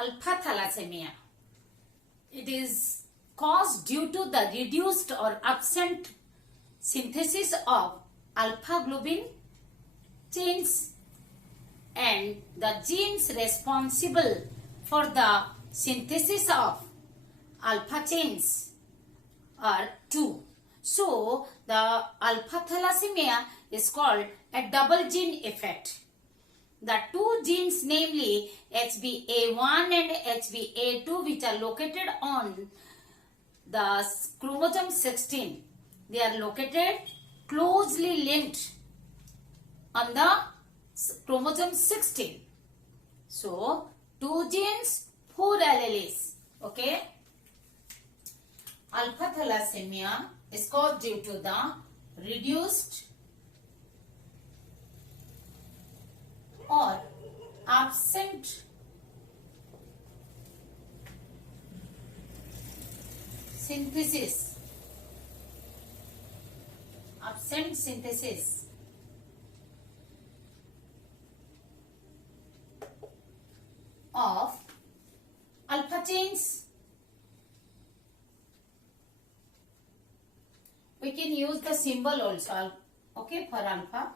alpha thalassemia. It is caused due to the reduced or absent synthesis of alpha globin chains, and the genes responsible for the synthesis of alpha chains are two. So the alpha thalassemia is called a double gene effect. The two genes, namely HbA1 and HbA2, which are located on the chromosome 16, they are located closely linked on the chromosome 16. So, two genes, four alleles. Okay. Alpha thalassemia is caused due to the reduced or absent synthesis of alpha chains. We can use the symbol also, okay, for alpha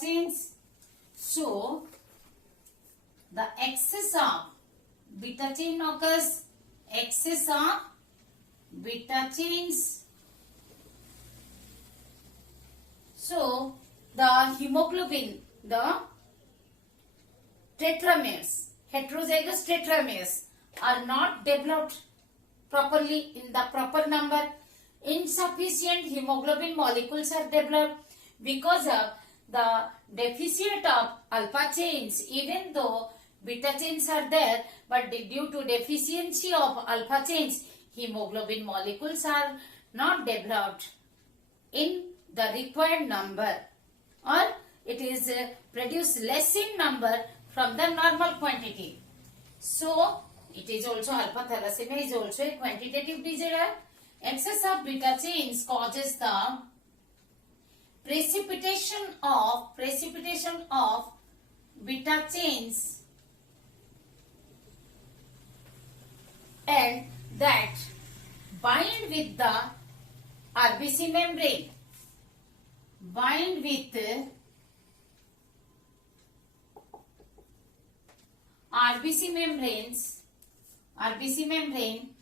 chains. So the excess of beta chain occurs, excess of beta chains. So the hemoglobin, the tetramers, heterozygous tetramers are not developed properly in the proper number. Insufficient hemoglobin molecules are developed because of the deficit of alpha chains. Even though beta chains are there, but due to deficiency of alpha chains, hemoglobin molecules are not developed in the required number, or it is produced less in number from the normal quantity. So it is also, alpha thalassemia is also a quantitative disorder. Excess of beta chains causes the precipitation of beta chains, and that bind with the RBC membrane, RBC membrane.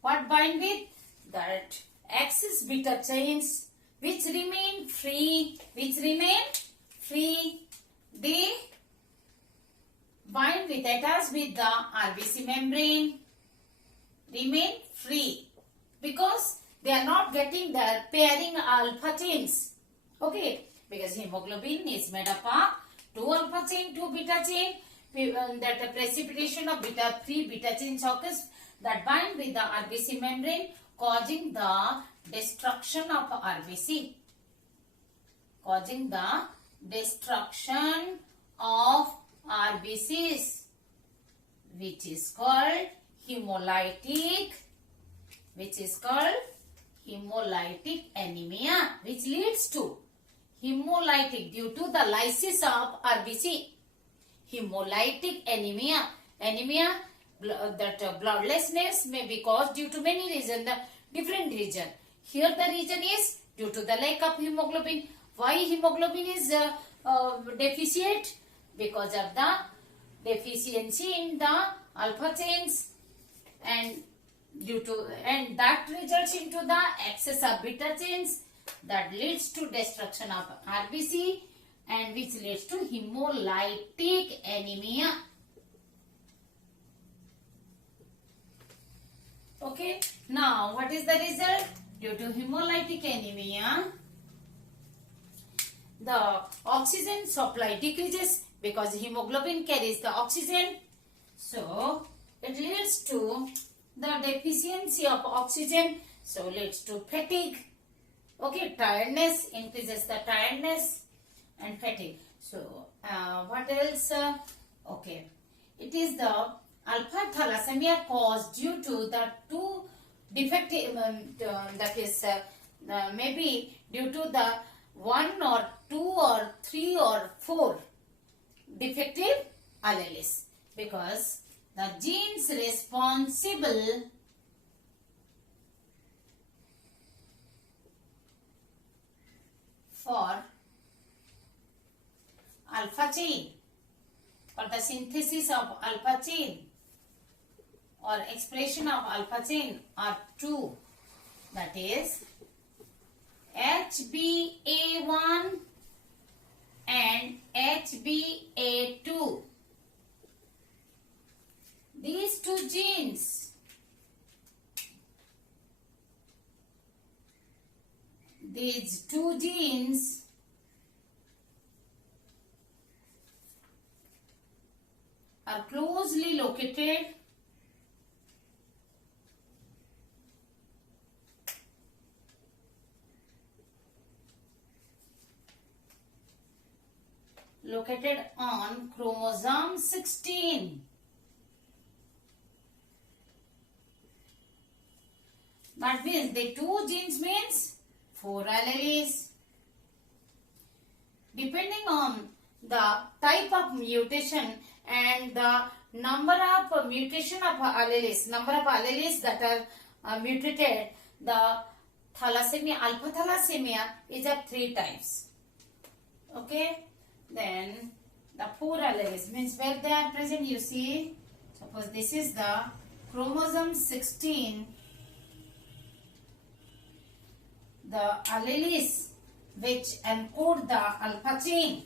What bind with? That excess beta chains which remain free, they bind with, attach with the RBC membrane, remain free because they are not getting the pairing alpha chains. Okay, because hemoglobin is made up of two alpha chain, two beta chain, that precipitation of three beta chains occurs that bind with the RBC membrane, causing the destruction of RBC, which is called hemolytic anemia, which leads to hemolytic due to the lysis of RBC. Hemolytic anemia, that bloodlessness may be caused due to many reasons, the different reason. Here the reason is due to the lack of hemoglobin. Why hemoglobin is deficient? Because of the deficiency in the alpha chains, and that results into the excess of beta chains that leads to destruction of RBC, and which leads to hemolytic anemia. Okay, now what is the result? Due to hemolytic anemia, the oxygen supply decreases because hemoglobin carries the oxygen. So it leads to the deficiency of oxygen, so leads to fatigue. Okay, tiredness, increases the tiredness and fatigue. So what else? Okay, it is the alpha thalassemia caused due to the two defective, that is maybe due to the 1 or 2 or 3 or 4 defective alleles, because the genes responsible for alpha chain, for the synthesis of alpha chain or expression of alpha chain are two, that is HbA1 and HbA2. These two genes are closely located on chromosome 16. That means the two genes means 4 alleles. Depending on the type of mutation and the number of mutation of alleles, number of alleles that are mutated, the thalassemia, alpha thalassemia is of 3 types. Okay, then the 4 alleles means where they are present. You see, suppose this is the chromosome 16. The alleles which encode the alpha chain.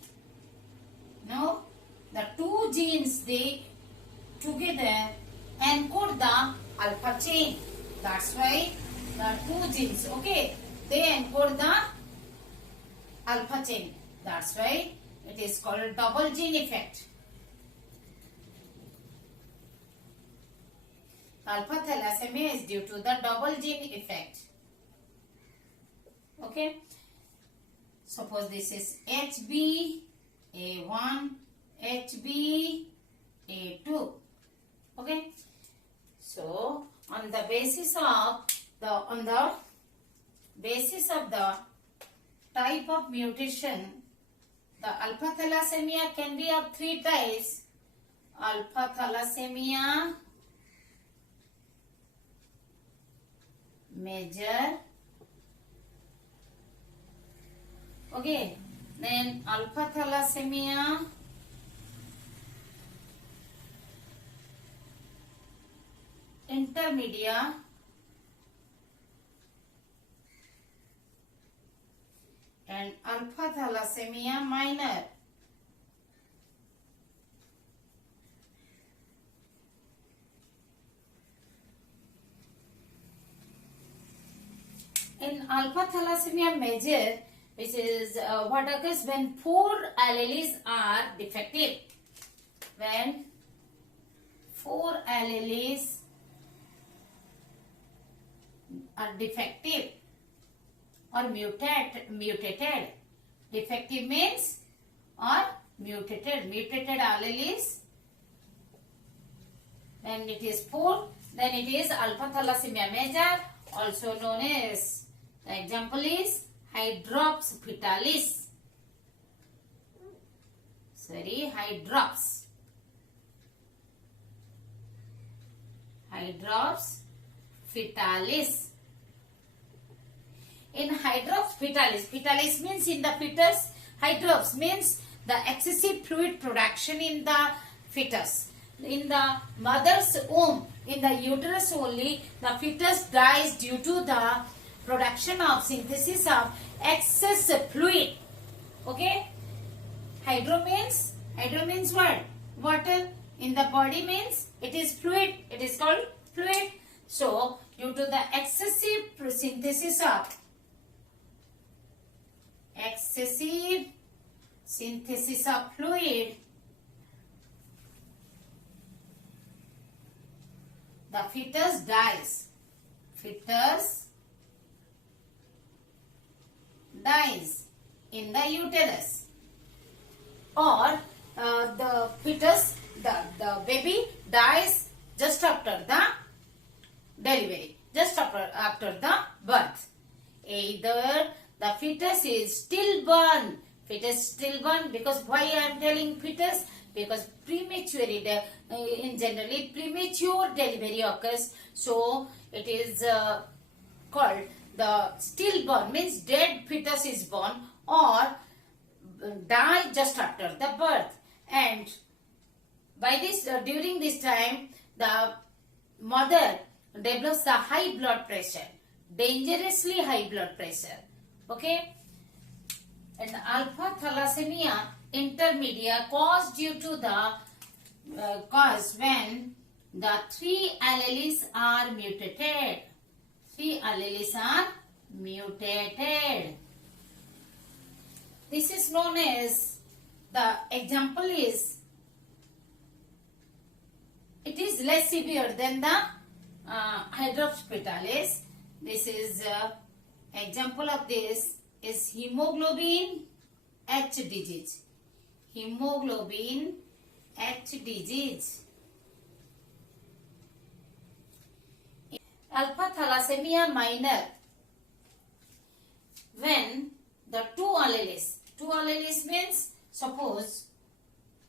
No, the two genes, they together encode the alpha chain. That's why the two genes, okay, they encode the alpha chain. That's why it is called double gene effect. Alpha thalassemia is due to the double gene effect. Okay, suppose this is HbA1, HbA2. Okay, so on the basis of the type of mutation, the alpha thalassemia can be of 3 types. Alpha thalassemia major. Okay, then alpha thalassemia intermedia and alpha thalassemia minor. In alpha thalassemia major, which is what occurs when 4 alleles are defective. When 4 alleles are defective or mutated. Defective means or mutated alleles. When it is 4, then it is alpha thalassemia major, also known as, the example is Hydrops fetalis. Hydrops fetalis. In Hydrops fetalis means in the fetus. Hydrops means the excessive fluid production in the fetus. In the mother's womb, in the uterus only, the fetus dies due to the production of synthesis of excess fluid. Okay, hydro means what? Water. In the body means it is fluid, it is called fluid. So due to the excessive synthesis of fluid, the fetus dies. Dies in the uterus, or the fetus, the baby dies just after the delivery, just after the birth. Either the fetus is stillborn Fetus stillborn. Because why I am telling fetus? Because in generally premature delivery occurs. So it is called the stillborn, means dead fetus is born or die just after the birth. And by this during this time the mother develops the high blood pressure, dangerously high blood pressure. Okay. And alpha thalassemia intermedia caused due to the cause when the 3 alleles are mutated. 3 alleles are mutated. This is known as, the example is, it is less severe than the hydrospitalis. This is example of this is hemoglobin H disease. Hemoglobin H disease. Alpha thalassemia minor, when the 2 alleles means, suppose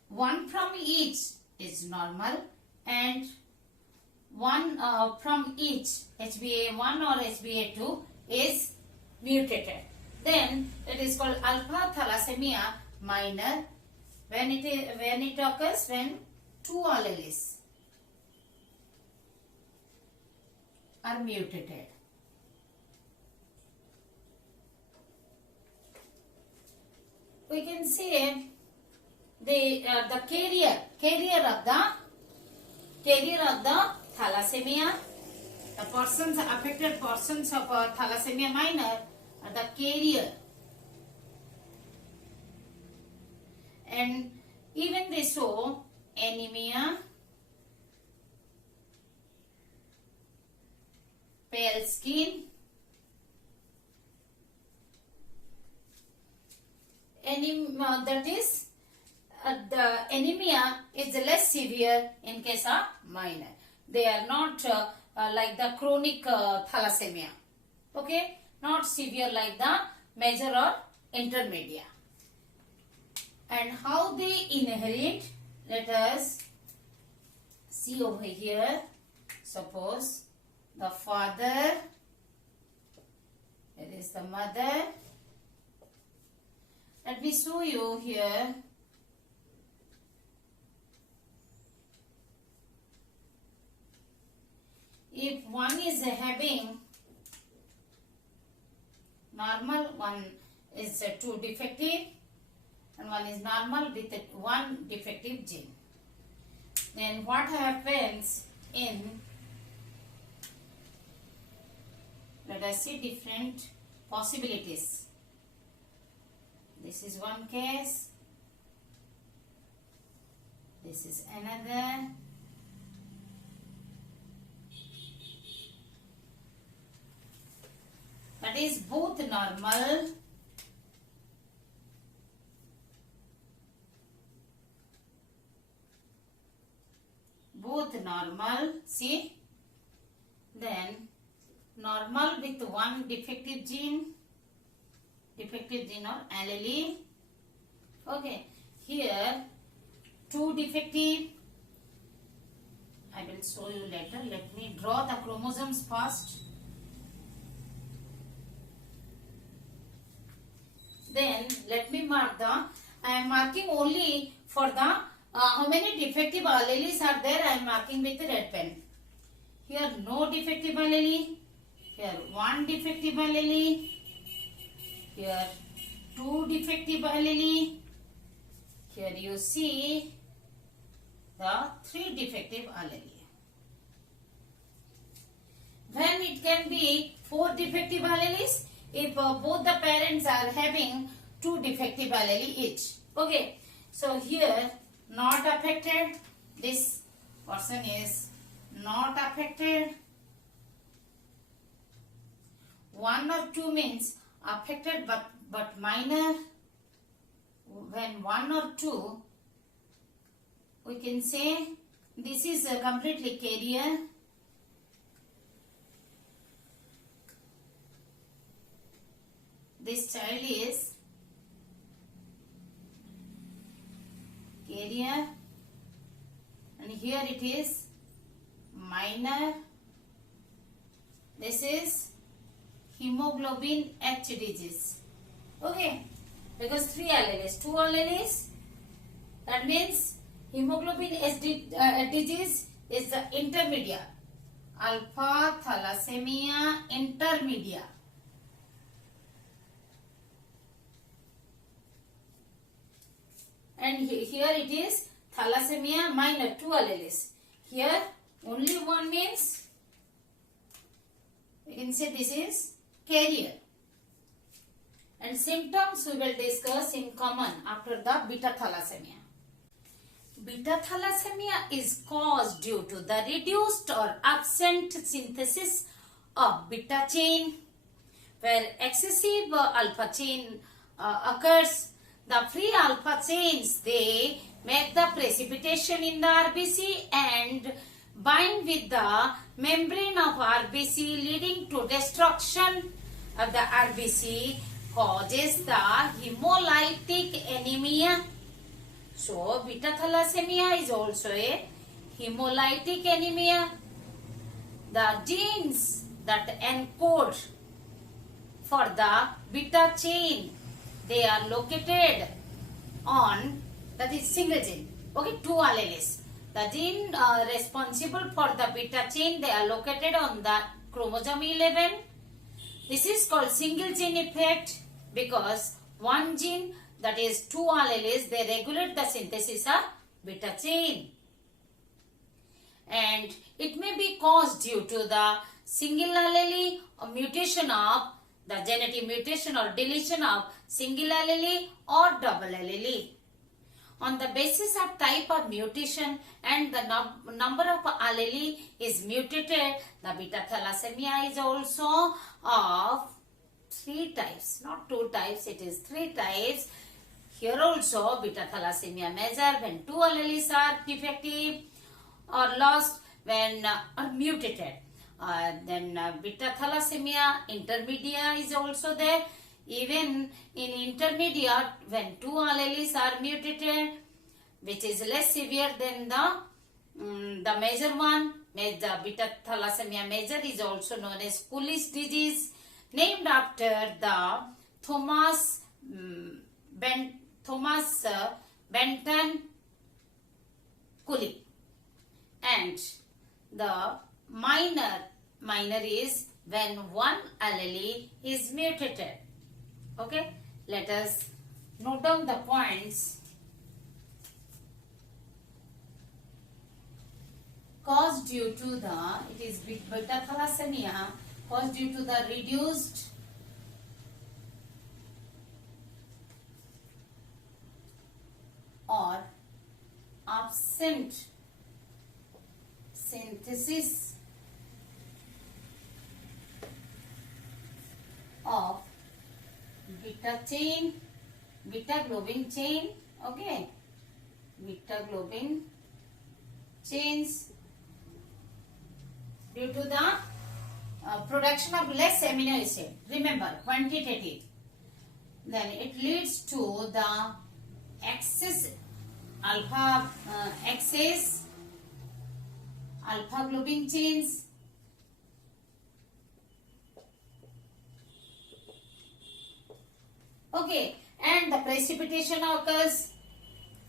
one from each is normal and one from each HbA1 or HbA2 is mutated, then it is called alpha thalassemia minor. When it occurs when 2 alleles are mutated. We can say the carrier of the thalassemia, the affected persons of thalassemia minor are the carrier. And even they show anemia, pale skin, that is the anemia is less severe in case of minor. They are not like the chronic thalassemia. Okay, not severe like the major or intermediate. And how they inherit, let us see over here. Suppose the father, it is the mother. Let me show you here. If one is having normal, one is 2 defective, and one is normal with 1 defective gene, then what happens in, let us see different possibilities. This is one case, this is another, that is both normal see, then normal with 1 defective gene or allele. Okay, here 2 defective, I will show you later. Let me draw the chromosomes first. Then let me mark I am marking only for the how many defective alleles are there, I am marking with the red pen. Here no defective allele, here 1 defective allele, here 2 defective allele, here you see the 3 defective allele. When it can be 4 defective alleles, if both the parents are having 2 defective allele each. Okay, so here not affected, this person is not affected. 1 or 2 means affected but minor. When 1 or 2, we can say this is completely carrier. This child is carrier, and here it is minor. This is hemoglobin H disease. Okay, because 3 alleles, 2 alleles, that means hemoglobin H disease is the intermedia. Alpha thalassemia intermedia. And here it is thalassemia minor, 2 alleles. Here only one means you can say this is carrier. And symptoms we will discuss in common after the beta thalassemia. Beta thalassemia is caused due to the reduced or absent synthesis of beta chain, where excessive alpha chain occurs. The free alpha chains, they make the precipitation in the RBC and bind with the membrane of RBC, leading to destruction of the RBC, causes the hemolytic anemia. So, beta thalassemia is also a hemolytic anemia. The genes that encode for the beta chain, they are located on, that is single gene, okay, 2 alleles. The gene responsible for the beta chain, they are located on the chromosome 11. This is called single gene effect because one gene, that is 2 alleles, they regulate the synthesis of beta chain. And it may be caused due to the single allele or mutation of the genetic mutation or deletion of single allele or double allele. On the basis of type of mutation and the number of allele is mutated, the beta thalassemia is also of 3 types, not 2 types, it is 3 types. Here also beta thalassemia measure when 2 alleles are defective or lost, when or mutated. Then beta thalassemia intermedia is also there. Even in intermediate, when 2 alleles are mutated, which is less severe than the major one, the beta thalassemia major is also known as Cooley's disease, named after the Thomas Benton Cooley. And the minor is when 1 allele is mutated. Okay, let us note down the points. Caused due to the, it is beta thalassemia, caused due to the reduced or absent synthesis of beta chain, beta globin chain, okay, beta globin chains, due to the production of less amino acid. Remember, quantitative. Then it leads to the excess alpha globin chains. Okay, and the precipitation occurs.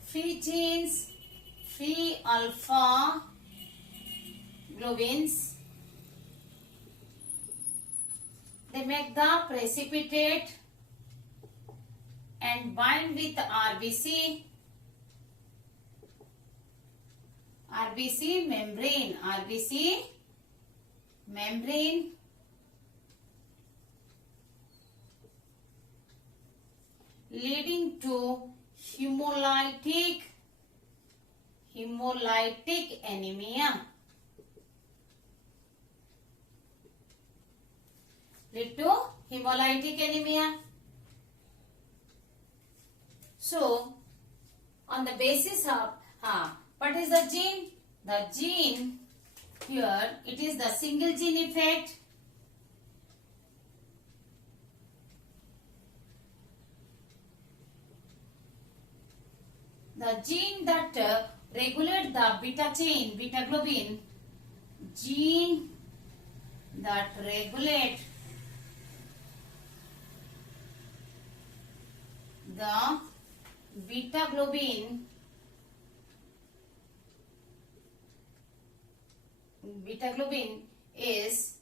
Free chains, free alpha globins, they make the precipitate and bind with RBC membrane, leading to hemolytic anemia. Lead to hemolytic anemia. So, on the basis of what is the gene? The gene here, it is the single gene effect. The gene that regulate the beta chain, beta globin, gene that regulate the beta globin is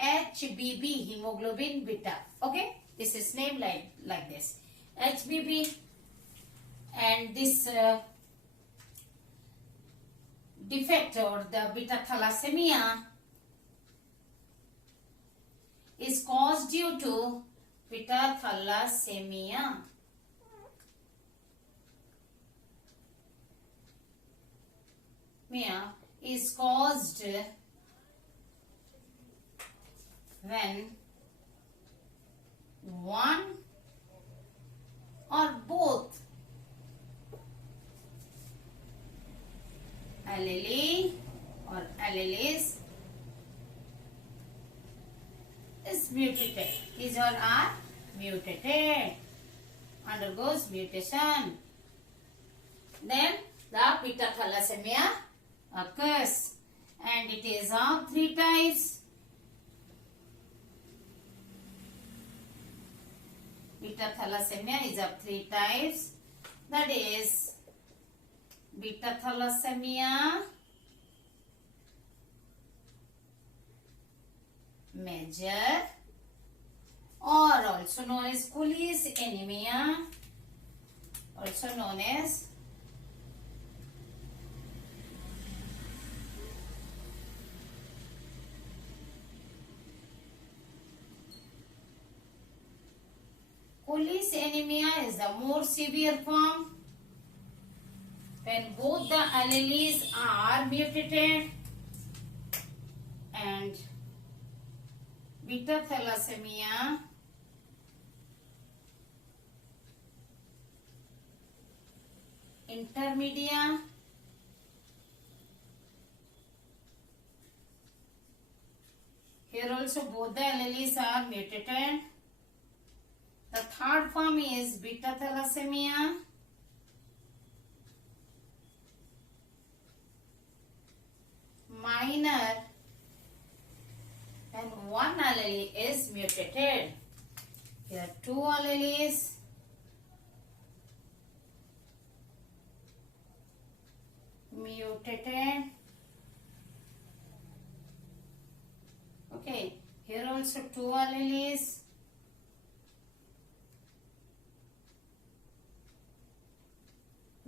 HBB, hemoglobin beta. Okay, this is named like this, HBB. And this defect or the beta thalassemia is caused due to beta thalassemia. Is caused when one or both allele or alleles is mutated, is or are mutated, undergoes mutation. Then the beta thalassemia occurs, and it is of 3 types. Beta thalassemia is of 3 types, that is beta thalassemia major, or also known as Cooley's anemia, also known as Cooley's anemia is the more severe form when both the alleles are mutated, and beta thalassemia intermedia here also both the alleles are mutated. The third form is beta thalassemia minor, and one allele is mutated. Here 2 alleles mutated. Okay, here also 2 alleles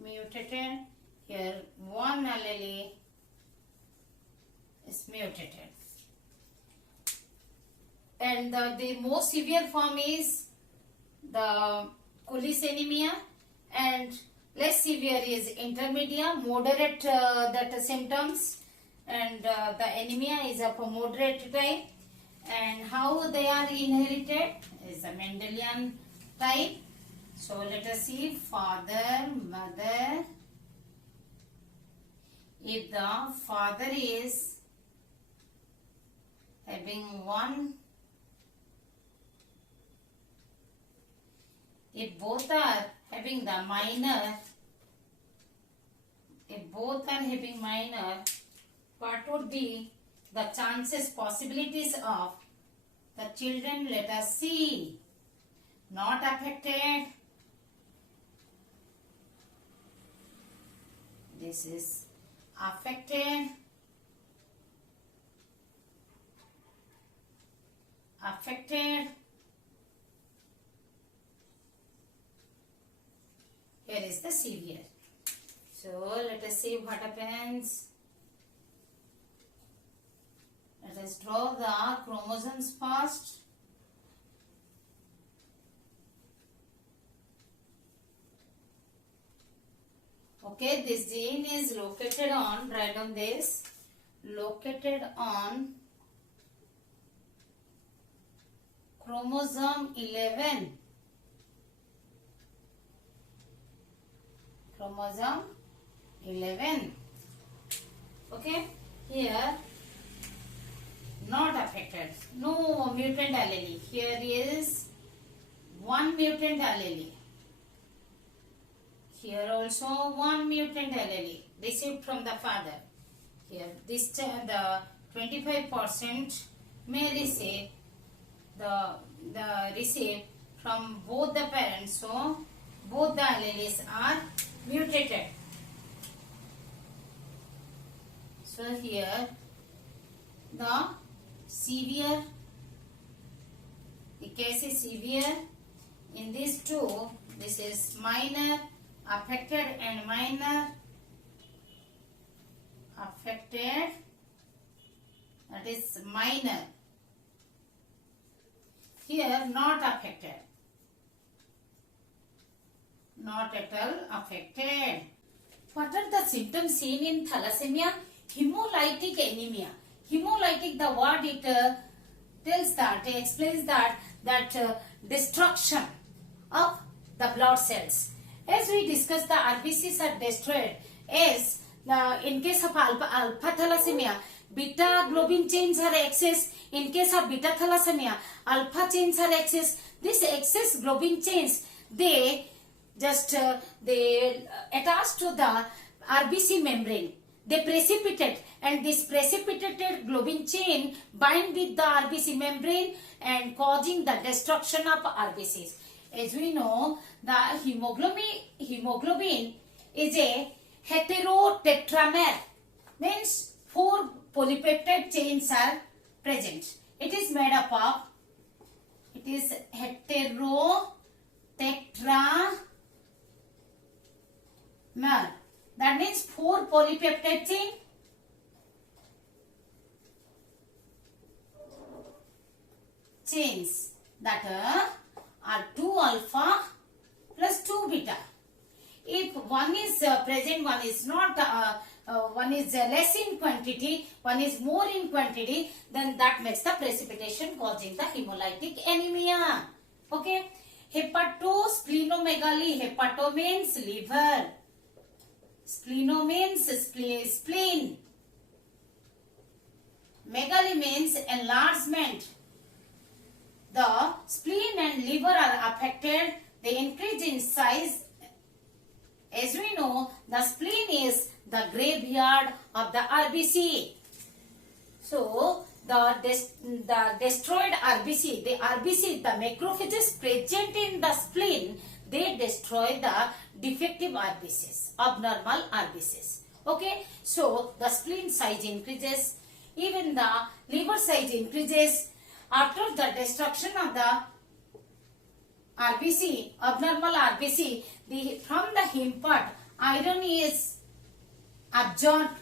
mutated. Here 1 allele is mutated. And the most severe form is the Cooley's anemia, and less severe is intermediate, moderate that symptoms, and the anemia is of a moderate type. And how they are inherited is a Mendelian type. So let us see father, mother. If the father is having one, if both are having the minor, what would be the chances, possibilities of the children? Let us see. Not affected. This is affected. Affected. Here is the severe. So let us see what happens. Let us draw the chromosomes first. Okay, this gene is located on, write on this, located on chromosome 11. Chromosome 11. Okay, here not affected, no mutant allele. Here is one mutant allele. Here also one mutant allele received from the father. Here this the 25% may receive the receive from both the parents. So both the alleles are mutated. So here the severe, the case is severe. In these two, this is minor, affected and minor, affected, that is minor. Here not affected, not at all affected. What are the symptoms seen in thalassemia? Hemolytic anemia. Hemolytic, the word it tells that, explains that destruction of the blood cells. As we discussed, the RBCs are destroyed as in case of alpha thalassemia, beta globin chains are excess. In case of beta thalassemia, alpha chains are excess. These excess globin chains, they just they attach to the RBC membrane. They precipitate, and this precipitated globin chain bind with the RBC membrane and causing the destruction of RBCs. As we know, the hemoglobin is a heterotetramer, means 4 polypeptide chains are present. It is made up of, it is heterotetramer. That means 4 polypeptide chains that are 2 alpha plus 2 beta. If one is present, one is not, one is less in quantity, one is more in quantity, then that makes the precipitation causing the hemolytic anemia. Okay. Hepatosplenomegaly. Hepato means liver. Spleno means spleen. Megaly means enlargement. The spleen and liver are affected. They increase in size. As we know, the spleen is the graveyard of the RBC. So, the destroyed RBC, the macrophages present in the spleen, they destroy the defective RBCs, abnormal RBCs. Okay, so the spleen size increases, even the liver size increases. After the destruction of the RBC, abnormal RBC, from the heme part, iron is absorbed.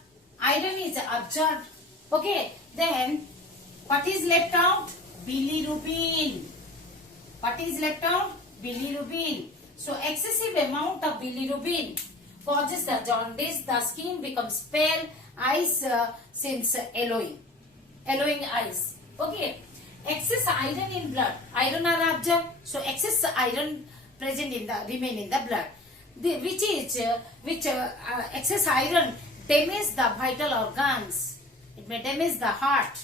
Okay, then what is left out? Bilirubin. What is left out? Bilirubin. So excessive amount of bilirubin causes the jaundice. The skin becomes pale. Eyes seems yellowing eyes. Okay. Excess iron in blood. Iron are absorbed. So excess iron present in the remain in the blood. Excess iron damages the vital organs. It may damage the heart.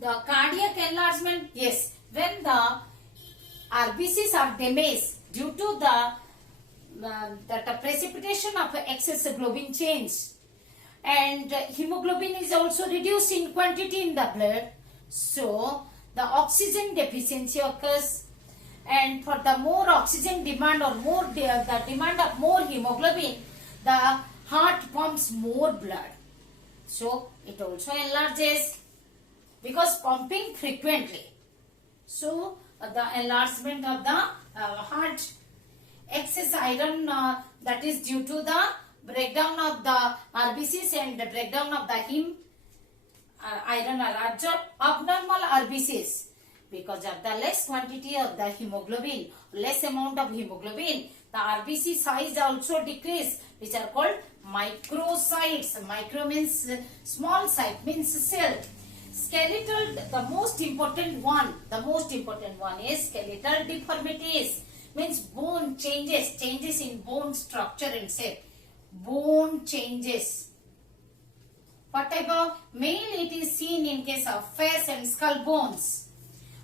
The cardiac enlargement. Yes, when the RBCs are damaged due to the precipitation of excess globin chains, and hemoglobin is also reduced in quantity in the blood, so the oxygen deficiency occurs, and for the more oxygen demand or the demand of more hemoglobin, the heart pumps more blood, so it also enlarges because pumping frequently. So the enlargement of the heart. Excess iron, that is due to the breakdown of the RBCs and the breakdown of the heme. Iron are absorbed. Abnormal RBCs, because of the less quantity of the hemoglobin, less amount of hemoglobin, the RBC size also decrease, which are called microcytes. Micro means small, cyte means cell. Skeletal, the most important one is skeletal deformities, means bone changes in bone structure and shape. Bone changes. What type of? Mainly it is seen in case of face and skull bones.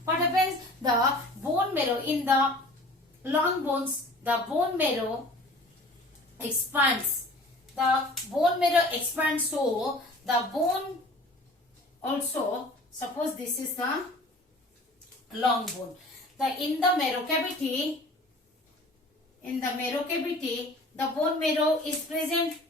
What happens? The bone marrow in the long bones the bone marrow expands. The bone marrow expands, so the bone also, suppose this is the long bone. In the marrow cavity, the bone marrow is present.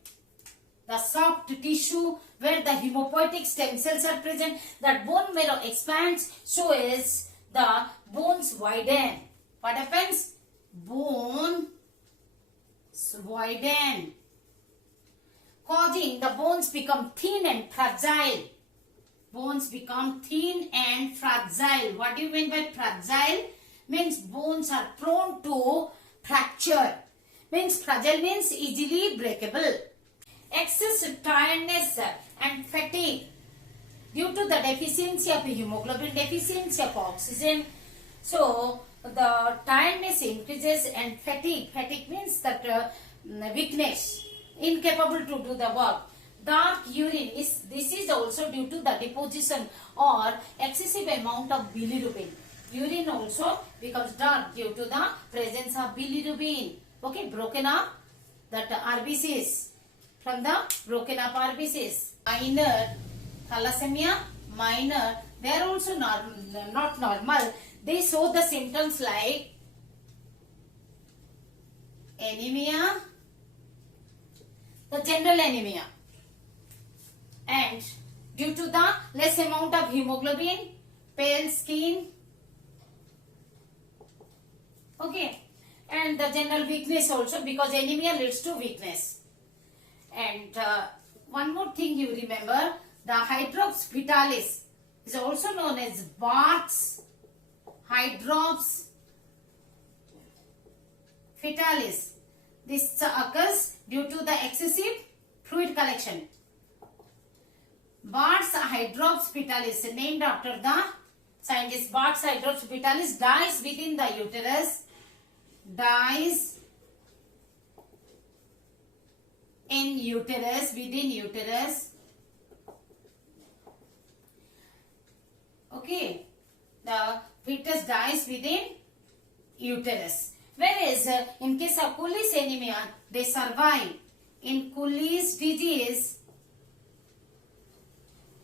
The soft tissue where the hematopoietic stem cells are present, that bone marrow expands, so as the bones widen. What happens? Bones widen, causing the bones become thin and fragile. Bones become thin and fragile. What do you mean by fragile? Means bones are prone to fracture. Means fragile means easily breakable. Excess tiredness and fatigue due to the deficiency of hemoglobin, deficiency of oxygen. So the tiredness increases and fatigue. Fatigue means that weakness, incapable to do the work. Dark urine this is also due to the deposition or excessive amount of bilirubin. Urine also becomes dark due to the presence of bilirubin. Okay, broken up that RBCs, from the broken up RBCs. Minor thalassemia, minor, they are also not normal. They show the symptoms like anemia, the general anemia, and due to the less amount of hemoglobin, pale skin, okay, and the general weakness also, because anemia leads to weakness. And one more thing you remember, the hydrops fetalis is also known as Bart's hydrops fetalis. This occurs due to the excessive fluid collection. Bart's hydrops fetalis, named after the scientist. Bart's hydrops fetalis dies within the uterus. Dies in uterus, within uterus. Okay, the fetus dies within uterus. Whereas in case of Cooley's anemia, they survive. In Cooley's disease,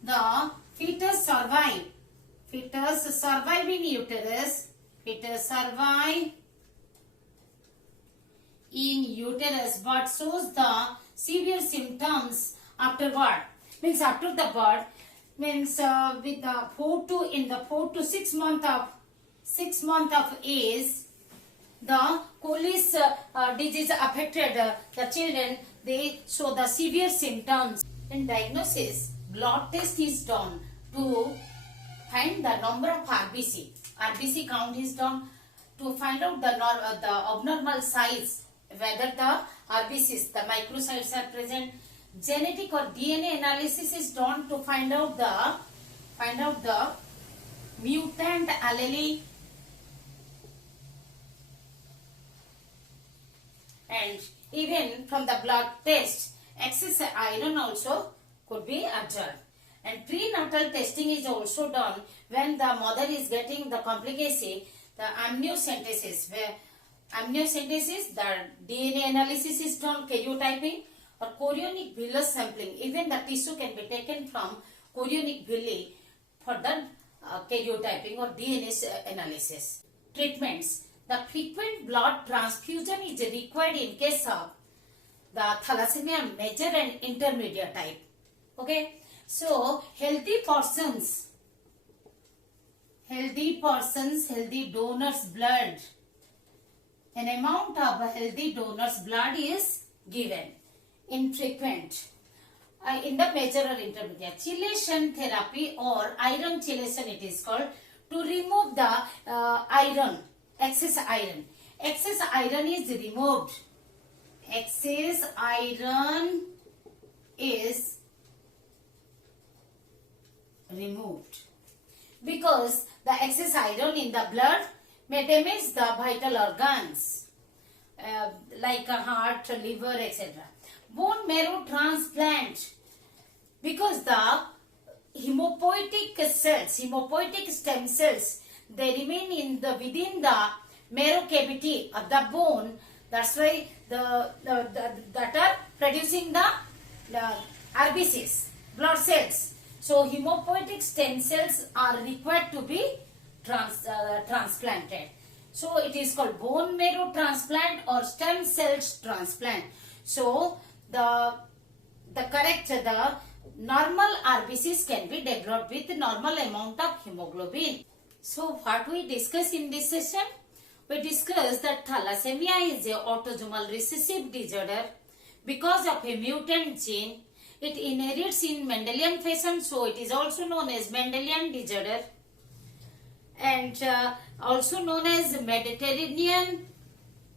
the fetus survive. Fetus survive in uterus. Fetus survive in uterus, but shows the severe symptoms afterward. Means after the birth, means with the 4 to 6 month of age, the Cooley's disease affected the children. They show the severe symptoms. In diagnosis, blood test is done to find the number of RBC. RBC count is done to find out the abnormal size, whether the RBCs, the microcytes are present. Genetic or DNA analysis is done to find out the mutant allele. And even from the blood test, excess iron also could be observed. And prenatal testing is also done when the mother is getting the complicacy, the amniocentesis, where amniocentesis, the DNA analysis is done, karyotyping or chorionic villus sampling. Even the tissue can be taken from chorionic villi for the karyotyping or DNA analysis. Treatments. The frequent blood transfusion is required in case of the thalassemia major and intermediate type. Okay. So, healthy persons, healthy donors blood. An amount of healthy donors blood is given. Infrequent. In the major or intermediate. Chelation therapy or iron chelation it is called, to remove the iron, excess iron. Excess iron is removed. Excess iron is removed because the excess iron in the blood may damage the vital organs like a heart, liver, etc. Bone marrow transplant, because the hematopoietic cells, hematopoietic stem cells, they remain within the marrow cavity of the bone. That's why that are producing the RBCs, blood cells. So hematopoietic stem cells are required to be transplanted. So it is called bone marrow transplant or stem cells transplant. So the normal RBCs can be developed with normal amount of hemoglobin. So what we discuss in this session? We discussed that thalassemia is a autosomal recessive disorder because of a mutant gene. It inherits in Mendelian fashion, so it is also known as Mendelian disorder, and also known as Mediterranean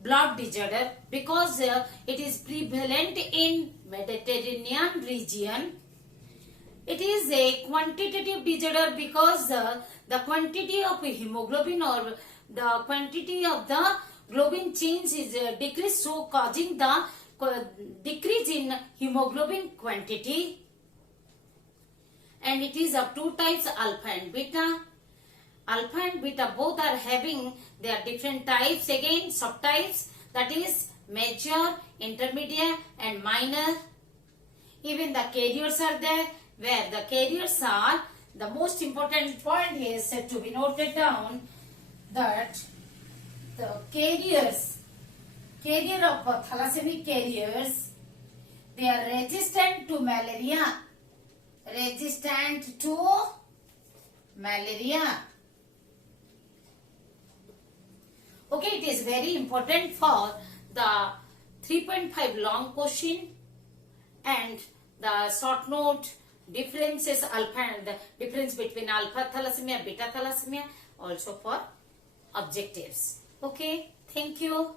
blood disorder because it is prevalent in Mediterranean region. It is a quantitative disorder because the quantity of hemoglobin or the quantity of the globin chains is decreased, so causing the decrease in hemoglobin quantity. And it is of two types, alpha and beta. Alpha and beta both are having their different types, again subtypes, that is major, intermediate and minor. Even the carriers are there, where the carriers are, the most important point is to be noted down that the carrier of thalassemia carriers, they are resistant to malaria. Okay, it is very important for the 3.5 long question and the short note differences, the difference between alpha thalassemia, beta thalassemia, also for objectives. Okay, thank you.